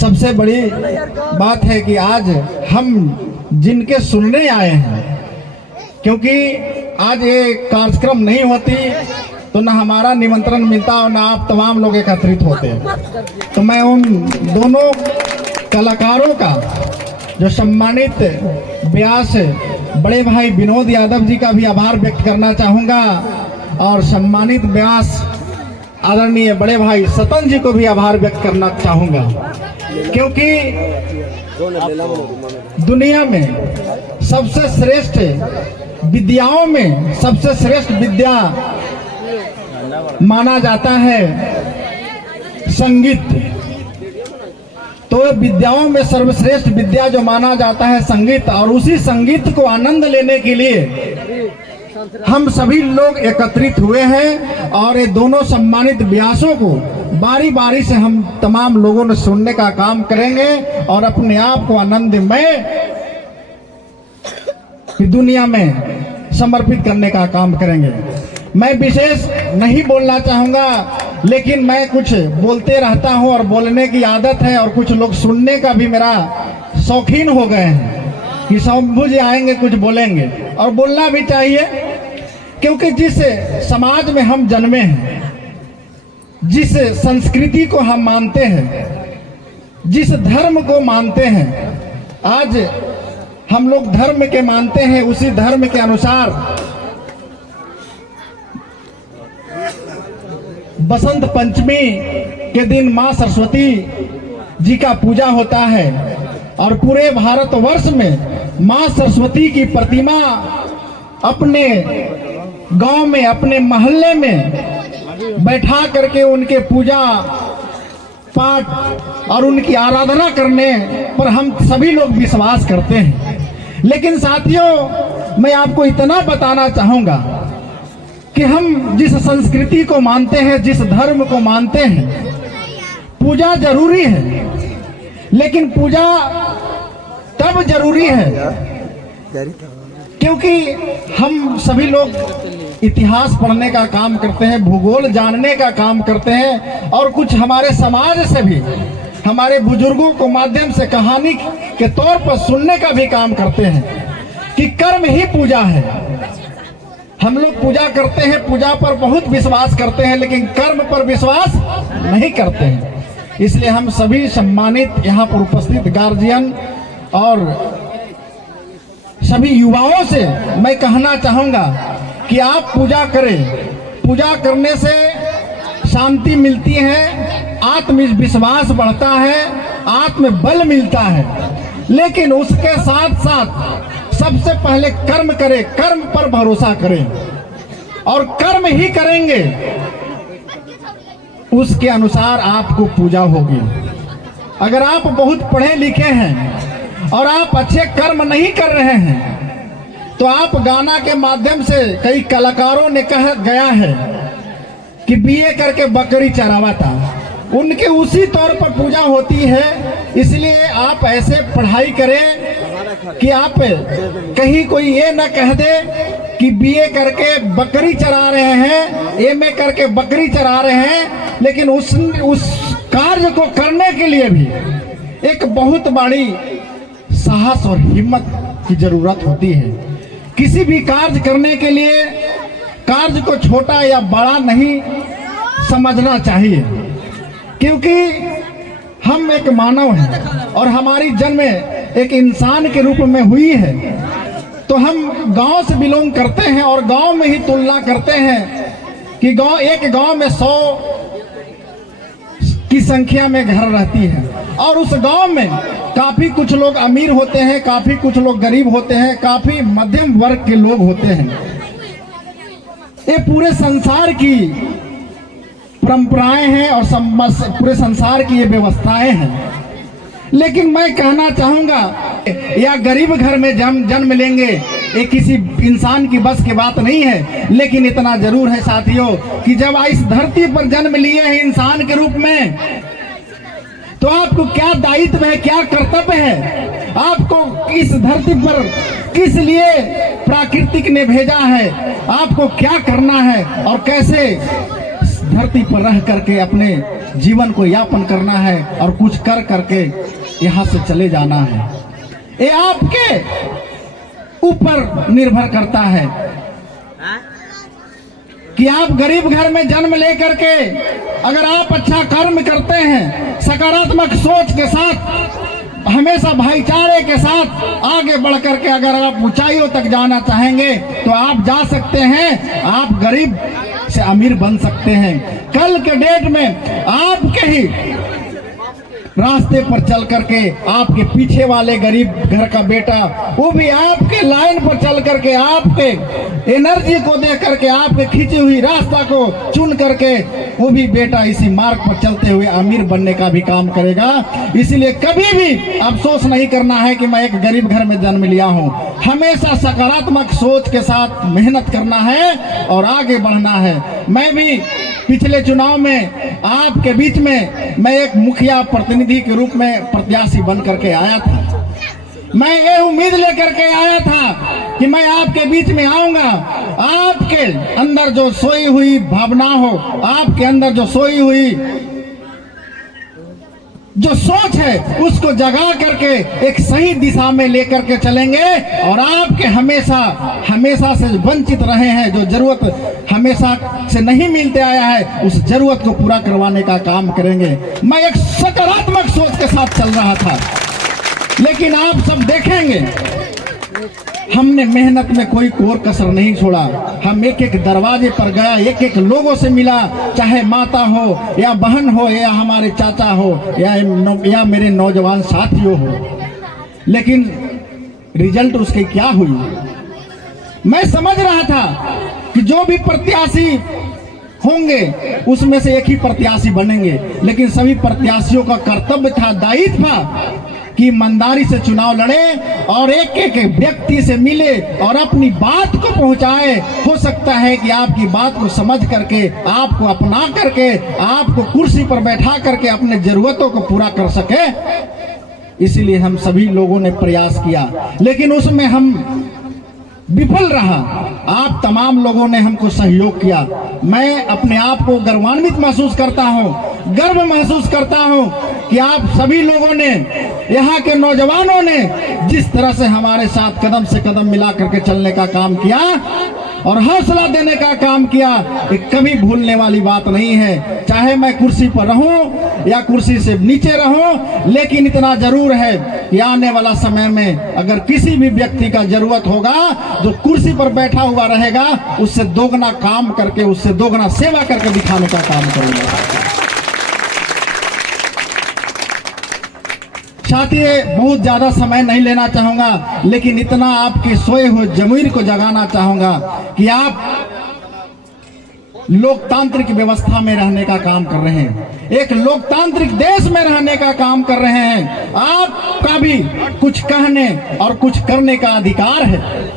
सबसे बड़ी बात है कि आज हम जिनके सुनने आए हैं, क्योंकि आज ये कार्यक्रम नहीं होती तो ना हमारा निमंत्रण मिलता और ना आप तमाम लोग एकत्रित होते। तो मैं उन दोनों कलाकारों का, जो सम्मानित व्यास बड़े भाई विनोद यादव जी का भी आभार व्यक्त करना चाहूँगा और सम्मानित व्यास आदरणीय बड़े भाई सतन जी को भी आभार व्यक्त करना चाहूँगा, क्योंकि दुनिया में सबसे श्रेष्ठ विद्याओं में सबसे श्रेष्ठ विद्या माना जाता है संगीत। तो विद्याओं में सर्वश्रेष्ठ विद्या जो माना जाता है संगीत, और उसी संगीत को आनंद लेने के लिए हम सभी लोग एकत्रित हुए हैं और ये दोनों सम्मानित व्यासों को बारी बारी से हम तमाम लोगों ने सुनने का काम करेंगे और अपने आप को आनंदमय दुनिया में समर्पित करने का काम करेंगे। मैं विशेष नहीं बोलना चाहूँगा, लेकिन मैं कुछ बोलते रहता हूँ और बोलने की आदत है, और कुछ लोग सुनने का भी मेरा शौकीन हो गए हैं कि शंभू जी आएंगे कुछ बोलेंगे, और बोलना भी चाहिए, क्योंकि जिस समाज में हम जन्मे हैं, जिस संस्कृति को हम मानते हैं, जिस धर्म को मानते हैं, आज हम लोग धर्म के मानते हैं, उसी धर्म के अनुसार बसंत पंचमी के दिन मां सरस्वती जी का पूजा होता है और पूरे भारतवर्ष में मां सरस्वती की प्रतिमा अपने गांव में, अपने मोहल्ले में बैठा करके उनके पूजा पाठ और उनकी आराधना करने पर हम सभी लोग विश्वास करते हैं। लेकिन साथियों, मैं आपको इतना बताना चाहूँगा कि हम जिस संस्कृति को मानते हैं, जिस धर्म को मानते हैं, पूजा जरूरी है, लेकिन पूजा तब जरूरी है क्योंकि हम सभी लोग इतिहास पढ़ने का काम करते हैं, भूगोल जानने का काम करते हैं, और कुछ हमारे समाज से भी, हमारे बुजुर्गों को माध्यम से कहानी के तौर पर सुनने का भी काम करते हैं कि कर्म ही पूजा है। हम लोग पूजा करते हैं, पूजा पर बहुत विश्वास करते हैं, लेकिन कर्म पर विश्वास नहीं करते हैं। इसलिए हम सभी सम्मानित यहाँ पर उपस्थित गार्जियन और सभी युवाओं से मैं कहना चाहूँगा कि आप पूजा करें। पूजा करने से शांति मिलती है, आत्मविश्वास बढ़ता है, आत्मबल मिलता है, लेकिन उसके साथ साथ सबसे पहले कर्म करें, कर्म पर भरोसा करें, और कर्म ही करेंगे उसके अनुसार आपको पूजा होगी। अगर आप बहुत पढ़े लिखे हैं और आप अच्छे कर्म नहीं कर रहे हैं, तो आप गाना के माध्यम से, कई कलाकारों ने कहा गया है कि बीए करके बकरी चरावा था, उनके उसी तौर पर पूजा होती है। इसलिए आप ऐसे पढ़ाई करें कि आप कहीं कोई ये न कह दे कि बीए करके बकरी चरा रहे हैं, एमए करके बकरी चरा रहे हैं, लेकिन उस कार्य को करने के लिए भी एक बहुत बड़ी साहस और हिम्मत की जरूरत होती है। किसी भी कार्य करने के लिए कार्य को छोटा या बड़ा नहीं समझना चाहिए, क्योंकि हम एक मानव हैं और हमारी जन्म एक इंसान के रूप में हुई है। तो हम गांव से बिलोंग करते हैं और गांव में ही तुलना करते हैं कि एक गांव में 100 की संख्या में घर रहती है, और उस गांव में काफी कुछ लोग अमीर होते हैं, काफी कुछ लोग गरीब होते हैं, काफी मध्यम वर्ग के लोग होते हैं। ये पूरे संसार की परंपराएं हैं और पूरे संसार की ये व्यवस्थाएं हैं। लेकिन मैं कहना चाहूँगा, या गरीब घर में जन्म लेंगे, ये किसी इंसान की बस की बात नहीं है, लेकिन इतना जरूर है साथियों कि जब इस धरती पर जन्म लिए हैं इंसान के रूप में, तो आपको क्या दायित्व है, क्या कर्तव्य है, आपको इस धरती पर किस लिए प्राकृतिक ने भेजा है, आपको क्या करना है और कैसे धरती पर रह करके अपने जीवन को यापन करना है और कुछ कर करके यहाँ से चले जाना है। ये आपके ऊपर निर्भर करता है कि आप गरीब घर में जन्म लेकर के अगर आप अच्छा कर्म करते हैं, सकारात्मक सोच के साथ, हमेशा भाईचारे के साथ आगे बढ़ करके अगर आप ऊंचाइयों तक जाना चाहेंगे तो आप जा सकते हैं। आप गरीब से अमीर बन सकते हैं। कल के डेट में आपके ही रास्ते पर चल करके आपके पीछे वाले गरीब घर का बेटा वो भी आपके लाइन पर चल करके आपके एनर्जी को देख करके आपके खींची हुई रास्ता को चुन करके वो भी बेटा इसी मार्ग पर चलते हुए अमीर बनने का भी काम करेगा। इसलिए कभी भी अफसोस नहीं करना है कि मैं एक गरीब घर में जन्म लिया हूँ। हमेशा सकारात्मक सोच के साथ मेहनत करना है और आगे बढ़ना है। मैं भी पिछले चुनाव में आपके बीच में मैं एक मुखिया प्रतिनिधि के रूप में प्रत्याशी बन करके आया था। मैं ये उम्मीद लेकर के आया था कि मैं आपके बीच में आऊंगा, आपके अंदर जो सोई हुई भावना हो, आपके अंदर जो सोई हुई जो सोच है उसको जगा करके एक सही दिशा में लेकर के चलेंगे और आपके हमेशा से वंचित रहे हैं, जो जरूरत हमेशा से नहीं मिलते आया है, उस जरूरत को पूरा करवाने का काम करेंगे। मैं एक सकारात्मक सोच के साथ चल रहा था, लेकिन आप सब देखेंगे हमने मेहनत में कोई कोर कसर नहीं छोड़ा। हम एक एक दरवाजे पर गया, एक एक लोगों से मिला, चाहे माता हो या बहन हो या हमारे चाचा हो या मेरे नौजवान साथियों हो, लेकिन रिजल्ट उसकी क्या हुई। मैं समझ रहा था कि जो भी प्रत्याशी होंगे उसमें से एक ही प्रत्याशी बनेंगे, लेकिन सभी प्रत्याशियों का कर्तव्य था, दायित्व था कि ईमानदारी से चुनाव लड़े और एक एक व्यक्ति से मिले और अपनी बात को पहुंचाए। हो सकता है कि आपकी बात को समझ करके, आपको अपना करके, आपको कुर्सी पर बैठा करके अपने जरूरतों को पूरा कर सके। इसलिए हम सभी लोगों ने प्रयास किया, लेकिन उसमें हम विफल रहा। आप तमाम लोगों ने हमको सहयोग किया। मैं अपने आप को गर्वान्वित महसूस करता हूँ, गर्व महसूस करता हूँ कि आप सभी लोगों ने, यहाँ के नौजवानों ने जिस तरह से हमारे साथ कदम से कदम मिला करके चलने का काम किया और हौसला देने का काम किया, ये कभी भूलने वाली बात नहीं है। चाहे मैं कुर्सी पर रहूं या कुर्सी से नीचे रहूं, लेकिन इतना जरूर है कि आने वाला समय में अगर किसी भी व्यक्ति का जरूरत होगा, जो कुर्सी पर बैठा हुआ रहेगा, उससे दोगुना काम करके, उससे दोगुना सेवा करके दिखाने का काम करूंगा। साथी, बहुत ज्यादा समय नहीं लेना चाहूंगा, लेकिन इतना आपके सोए हुए जमीर को जगाना चाहूंगा कि आप लोकतांत्रिक व्यवस्था में रहने का काम कर रहे हैं, एक लोकतांत्रिक देश में रहने का काम कर रहे हैं। आपका भी कुछ कहने और कुछ करने का अधिकार है।